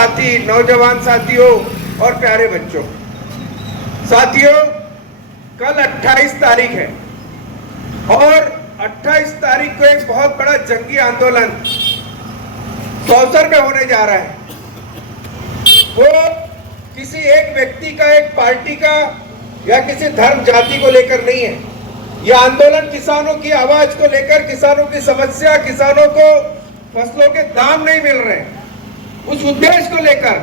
साथी, नौजवान साथियों और प्यारे बच्चों, साथियों कल 28 तारीख है और 28 तारीख को एक बहुत बड़ा जंगी आंदोलन सौसर में होने जा रहा है। वो किसी एक व्यक्ति का, एक पार्टी का या किसी धर्म जाति को लेकर नहीं है। यह आंदोलन किसानों की आवाज को लेकर, किसानों की समस्या, किसानों को फसलों के दाम नहीं मिल रहे, उस उद्देश्य को लेकर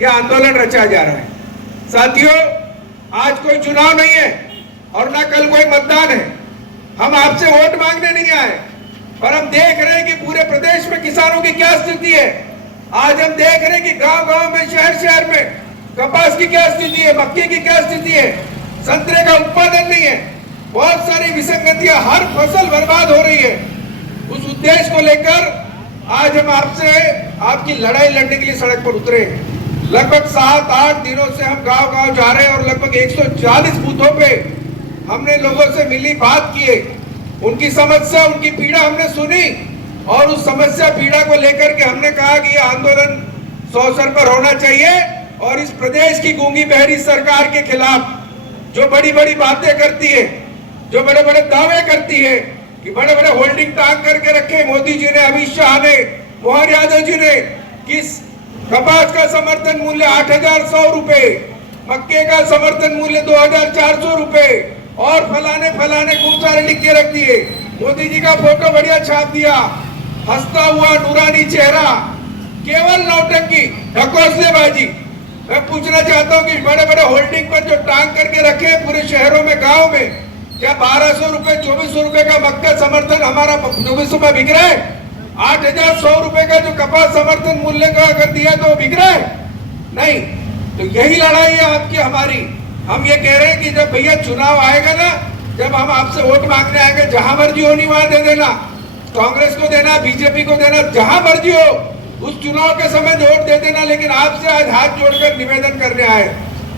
यह आंदोलन रचा जा रहा है। साथियों, आज कोई चुनाव नहीं है और ना कल कोई मतदान है। हम आपसे वोट मांगने नहीं आए, पर हम देख रहे हैं कि पूरे प्रदेश में किसानों की क्या स्थिति है। आज हम देख रहे हैं कि गांव-गांव में, शहर-शहर में कपास की क्या स्थिति है, मक्के की क्या स्थिति है, संतरे का उत्पादन नहीं है, बहुत सारी विसंगतियां, हर फसल बर्बाद हो रही है। उस उद्देश्य को लेकर आज हम आपसे आपकी लड़ाई लड़ने के लिए सड़क पर उतरे हैं। लगभग 7-8 दिनों से हम गांव-गांव जा रहे हैं और लगभग 140 बूथों पे हमने लोगों से मिली, बात किए, उनकी समस्या, उनकी पीड़ा हमने सुनी और उस समस्या पीड़ा को लेकर के हमने कहा कि यह आंदोलन सौसर पर होना चाहिए और इस प्रदेश की गूंगी बहरी सरकार के खिलाफ जो बड़ी बड़ी बातें करती है, जो बड़े बड़े दावे करती है कि बड़े बड़े होल्डिंग टांग करके रखे मोदी जी ने, अमित शाह ने, मोहन यादव जी ने, किस कपास का समर्थन मूल्य 8,100 रुपए, मक्के का समर्थन मूल्य 2,400 रुपए और फलाने खूब सारे लिख के रख दिए। मोदी जी का फोटो बढ़िया छाप दिया, हंसता हुआ नूरानी चेहरा, केवल नौटंकी, ढकोसलेबाजी। मैं पूछना चाहता हूं कि बड़े बड़े होल्डिंग पर जो टांग करके रखे हैं पूरे शहरों में, गांव में, क्या 1,200 रुपए, 2,400 रुपए का मक्का समर्थन हमारा 2400 में बिक रहा है? 8,100 रुपए का जो कपास समर्थन मूल्य का अगर दिया तो बिक रहा है? नहीं। तो यही लड़ाई है आपकी, हमारी। हम ये कह रहे हैं कि जब भैया चुनाव आएगा ना, जब हम आपसे वोट मांगने आएंगे, जहां मर्जी होनी वहां दे देना, कांग्रेस को देना, बीजेपी को देना, जहां मर्जी हो, उस चुनाव के समय वोट दे देना। लेकिन आपसे आज हाथ जोड़कर निवेदन करने आए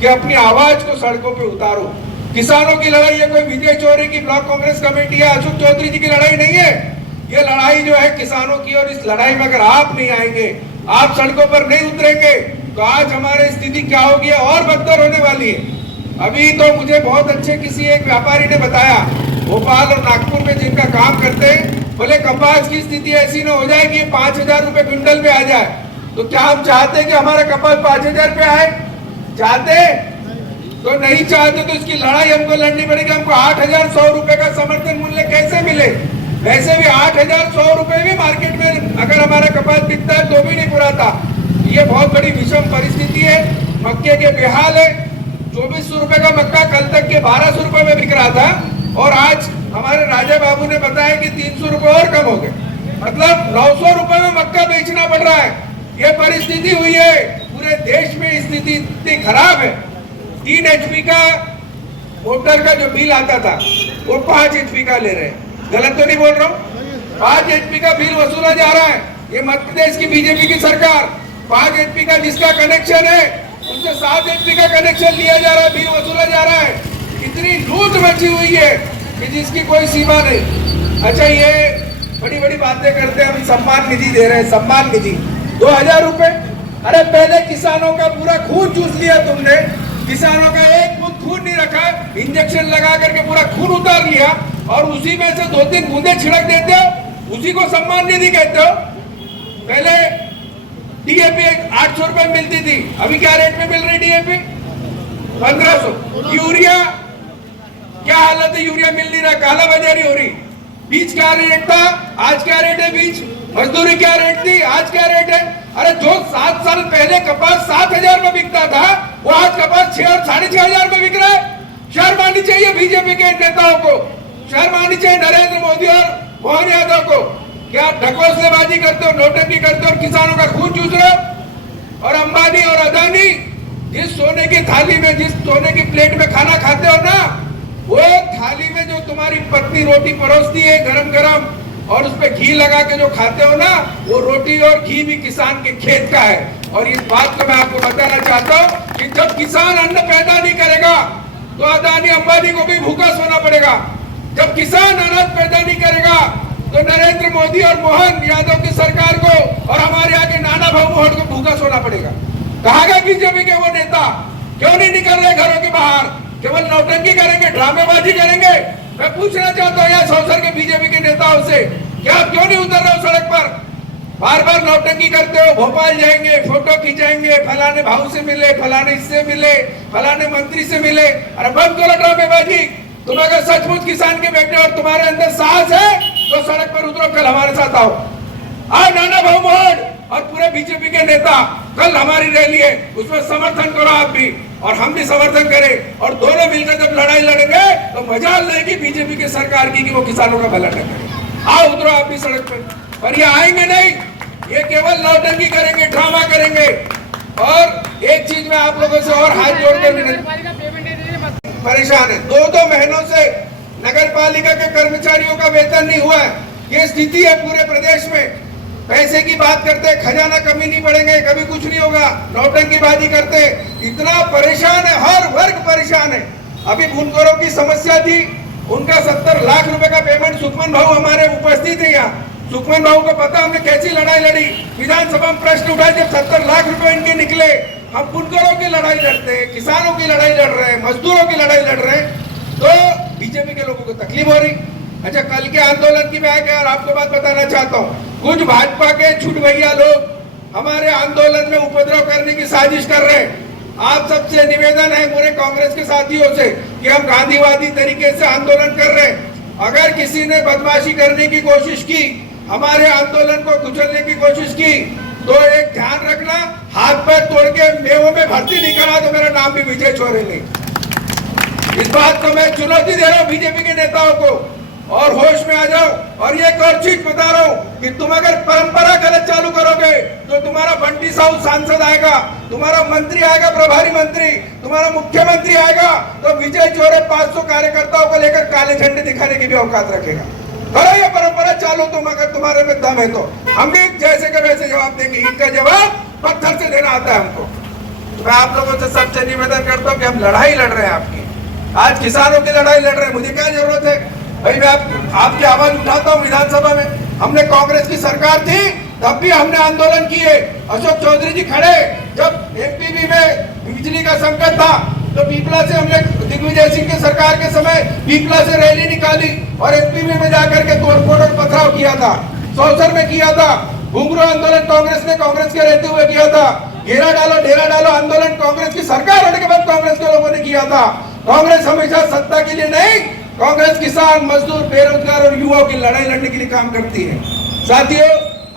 कि अपनी आवाज को सड़कों पे उतारो। किसानों की लड़ाई है, कोई विजय चौधरी की ब्लॉक कांग्रेस कमेटी या अशोक चौधरी जी की लड़ाई नहीं है। ये लड़ाई जो है किसानों की, और इस लड़ाई में अगर आप नहीं आएंगे, आप सड़कों पर नहीं उतरेंगे, तो आज हमारी स्थिति क्या होगी और बदतर होने वाली है। अभी तो मुझे बहुत अच्छे किसी एक व्यापारी ने बताया, भोपाल और नागपुर में जिनका काम करते हैं, बोले कपास की स्थिति ऐसी न हो जाए कि 5,000 रुपए क्विंटल पे आ जाए। तो क्या हम चाहते कि हमारा कपास 5,000 पे आए? चाहते? तो नहीं चाहते, तो इसकी लड़ाई हमको लड़नी पड़ेगी। हमको 8,100 रुपए का समर्थन मूल्य कैसे मिले? वैसे भी 8,100 रुपए भी मार्केट में अगर हमारा कपास बिकता है तो भी नहीं पुराता। ये बहुत बड़ी विषम परिस्थिति है। मक्के के बेहाल है। 2,400 रुपए का मक्का कल तक के 1,200 रुपए में बिक रहा था और आज हमारे राजा बाबू ने बताया कि 300 रुपए और कम हो गए, मतलब 900 रुपए में मक्का बेचना पड़ रहा है। ये परिस्थिति हुई है। पूरे देश में स्थिति इतनी खराब है। 3 HP का मोटर का जो बिल आता था वो 5 HP का ले रहे हैं। गलत तो नहीं बोल रहा हूँ? 5 HP का बिल वसूला जा रहा है। ये मध्य प्रदेश की बीजेपी की सरकार 5 HP का जिसका कनेक्शन है उससे 7 HP का कनेक्शन लिया जा रहा है, बिल वसूला जा रहा है। इतनी लूट मची हुई है कि जिसकी कोई सीमा नहीं। अच्छा, ये बड़ी बड़ी बातें करते हैं, हम सम्मान निधि दे रहे हैं। सम्मान निधि 2,000 रुपए? अरे पहले किसानों का पूरा खून चूस लिया तुमने, किसानों का एक बूंद खून नहीं रखा, इंजेक्शन लगा करके पूरा खून उतार लिया और उसी में से 2-3 बूंदे छिड़क देते हो, उसी को सम्मान निधि कहते हो। पहले DAP 800 रुपए मिलती थी, अभी क्या रेट में मिल रही DAP? 1,500। यूरिया क्या हालत है? यूरिया मिल नहीं रहा, काला बाजारी हो रही। बीज क्या रेट था, आज क्या रेट है बीज? मजदूरी क्या रेट थी, आज क्या रेट है? अरे जो 7 साल पहले कपास 7,000 में बिकता था वो आज कपास 6 और 6,500 में बिक रहा है। शर्म आनी चाहिए बीजेपी के नेताओं को, शर्म आनी चाहिए नरेंद्र मोदी और मोहन यादव को। क्या ढकोसलेबाजी करते हो, नौटंकी करते हो और किसानों का खून चूस रहे हो? और अंबानी और अदानी जिस सोने की थाली में, जिस सोने की प्लेट में खाना खाते हो ना, वो थाली में जो तुम्हारी पत्नी रोटी परोसती है गरम गरम और उस पे घी लगा के जो खाते हो ना, वो रोटी और घी भी किसान के खेत का है। और इस बात को मैं आपको बताना चाहता हूँ कि जब किसान अन्न पैदा नहीं करेगा तो अदानी अंबानी को भी भूखा सोना पड़ेगा। जब किसान अनाज पैदा नहीं करेगा तो नरेंद्र मोदी और मोहन यादव की सरकार को और हमारे यहाँ के नाना भाऊ मोहन को भूखा सोना पड़ेगा। कहाँ गए बीजेपी के वो नेता? क्यों नहीं निकल रहे घरों के बाहर? केवल नौटंकी करेंगे, ड्रामेबाजी करेंगे। मैं पूछना चाहता हूँ यहाँ सौसर के बीजेपी के नेताओं से, क्या आप क्यों नहीं उतर रहे हो सड़क पर? बार बार नौटंकी करते हो, भोपाल जाएंगे, फोटो खींचाएंगे, फलाने भाऊ से मिले, फलाने इससे मिले, फलाने मंत्री से मिले। अरे बंद करो ड्रामेबाजी। तुम अगर सचमुच किसान के बेटे और तुम्हारे अंदर साहस है तो सड़क पर उतरो, कल हमारे साथ आओ। आज नाना भाऊ मोहन और पूरे बीजेपी के नेता, कल हमारी रैली है, उसमें समर्थन करो आप भी और हम भी समर्थन करें, और दोनों मिलकर जब लड़ाई लड़ेंगे तो मजाल लेगी बीजेपी की सरकार की कि वो किसानों का भला न करे। आओ उतरो आप भी सड़क पर ये आएंगे नहीं, ये केवल नौटंकी करेंगे, ड्रामा करेंगे। और एक चीज मैं आप लोगों से और हाथ जोड़कर परेशान है, 2-2 महीनों से नगर पालिका के कर्मचारियों का वेतन नहीं हुआ है। ये स्थिति है पूरे प्रदेश में। पैसे की बात करते, खजाना कमी नहीं पड़ेंगे, कभी कुछ नहीं होगा, नौटंकीबाजी करते, इतना परेशान है, हर वर्ग परेशान है। अभी बुनकरों की समस्या थी, उनका 70 लाख रुपए का पेमेंट, सुखमन भाऊ हमारे उपस्थित है यहाँ। सुखमन भाऊ को पता हमने कैसी लड़ाई लड़ी, विधानसभा में प्रश्न उठाए, जब 70 लाख रुपए इनके निकले। हम बुनकरों की लड़ाई लड़ते हैं, किसानों की लड़ाई लड़ रहे हैं, मजदूरों की लड़ाई लड़ रहे हैं, तो बीजेपी के लोगों को तकलीफ हो रही। अच्छा, कल के आंदोलन की मैं और आपको बात बताना चाहता हूँ। कुछ भाजपा के छुटभैया लोग हमारे आंदोलन में उपद्रव करने की साजिश कर रहे हैं। आप सबसे निवेदन है मेरे कांग्रेस के साथियों से कि हम गांधीवादी तरीके से आंदोलन कर रहे हैं। अगर किसी ने बदमाशी करने की कोशिश की, हमारे आंदोलन को कुचलने की कोशिश की, तो एक ध्यान रखना, हाथ पैर तोड़ के मेवों में भर्ती नहीं करा तो मेरा नाम भी विजय चौरे नहीं। इस बात को मैं चुनौती दे रहा हूँ बीजेपी के नेताओं को, और होश में आ जाओ। और ये एक और चीज बता रहा हूँ कि तुम अगर परंपरा गलत चालू करोगे तो तुम्हारा बंटी साहू सांसद आएगा, तुम्हारा मंत्री आएगा, प्रभारी मंत्री, तुम्हारा मुख्यमंत्री आएगा, तो विजय चौरे 500 कार्यकर्ताओं को लेकर काले झंडे दिखाने की भी औकात रखेगा। करो ये परंपरा चालू तुम, अगर तुम्हारे में दम है तो। हम भी जैसे के वैसे जवाब देंगे, ईंट का जवाब पत्थर से देना आता है हमको। मैं आप लोगों से सबसे निवेदन करता हूँ कि हम लड़ाई लड़ रहे हैं आपकी, आज किसानों की लड़ाई लड़ रहे हैं। मुझे क्या जरूरत है भाई, मैं आपकी आवाज उठाता हूँ विधानसभा में। हमने कांग्रेस की सरकार थी तब भी हमने आंदोलन किए। अशोक चौधरी जी खड़े, जब एमपीबी में बिजली का संकट था तो पीपला से हमने दिग्विजय सिंह की सरकार के समय पीपला से रैली निकाली और एमपीबी में जाकर के तोड़फोड़ और पथराव किया था, सौसर में किया था, घुंघरू आंदोलन कांग्रेस ने कांग्रेस के रहते हुए किया था, घेरा डालो डेरा डालो आंदोलन कांग्रेस की सरकार होने के बाद कांग्रेस के लोगों ने किया था। कांग्रेस हमेशा सत्ता के लिए नहीं, कांग्रेस किसान, मजदूर, बेरोजगार और युवाओं की लड़ाई लड़ने के लिए काम करती है। साथियों,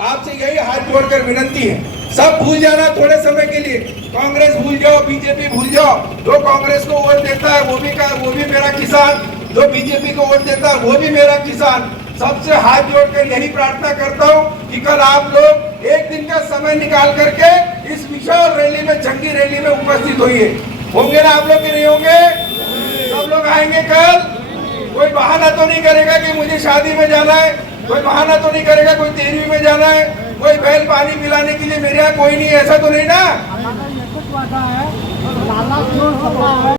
आपसे यही हाथ जोड़कर विनती है, सब भूल जाना थोड़े समय के लिए, कांग्रेस भूल जाओ, बीजेपी भूल जाओ। जो कांग्रेस को वोट देता है वो भी मेरा किसान, जो बीजेपी को वोट देता है वो भी मेरा किसान। सबसे हाथ जोड़कर यही प्रार्थना करता हूँ कि कल आप लोग एक दिन का समय निकाल करके इस विशाल रैली में, जंगी रैली में उपस्थित होइए। होंगे ना आप लोग कि नहीं होंगे? सब लोग आएंगे कल। कोई बहाना तो नहीं करेगा कि मुझे शादी में जाना है, कोई बहाना तो नहीं करेगा कोई 13वीं में जाना है, कोई बैल पानी पिलाने के लिए मेरे यहाँ कोई नहीं, ऐसा तो नहीं ना?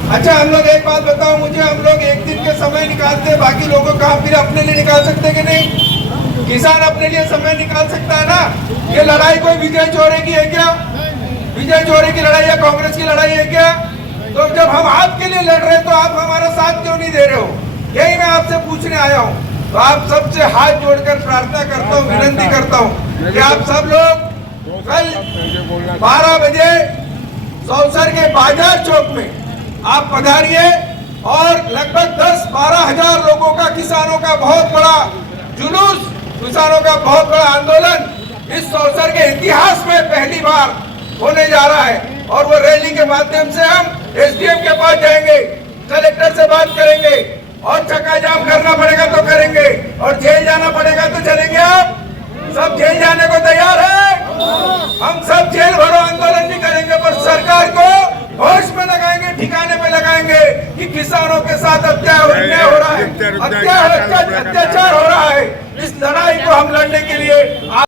अच्छा, हम लोग एक बात बताओ मुझे, हम लोग एक दिन के समय निकालते हैं, बाकी लोगों का फिर अपने लिए निकाल सकते कि नहीं? किसान अपने लिए समय निकाल सकता है ना? ये लड़ाई कोई विजय चौरे की है क्या? विजय चौरे की लड़ाई या कांग्रेस की लड़ाई है क्या? तो जब हम आपके लिए लड़ रहे हैं तो आप हमारा साथ क्यों नहीं दे रहे हो? यही मैं आपसे पूछने आया हूँ। तो आप सबसे हाथ जोड़कर प्रार्थना करता हूँ, विनती करता हूँ कि आप सब लोग कल 12 बजे सौसर के बाजार चौक में आप पधारिए और लगभग 10-12 हजार लोगों का, किसानों का बहुत बड़ा जुलूस, किसानों का बहुत बड़ा आंदोलन इस सौसर के इतिहास में पहली बार होने जा रहा है। और वो रैली के माध्यम से हम एसडीएम के पास जाएंगे, कलेक्टर से बात करेंगे, और चक्का जाम करना पड़ेगा तो करेंगे, और जेल जाना पड़ेगा तो चलेंगे। आप सब जेल जाने को तैयार है? हम सब जेल भरो आंदोलन भी करेंगे, पर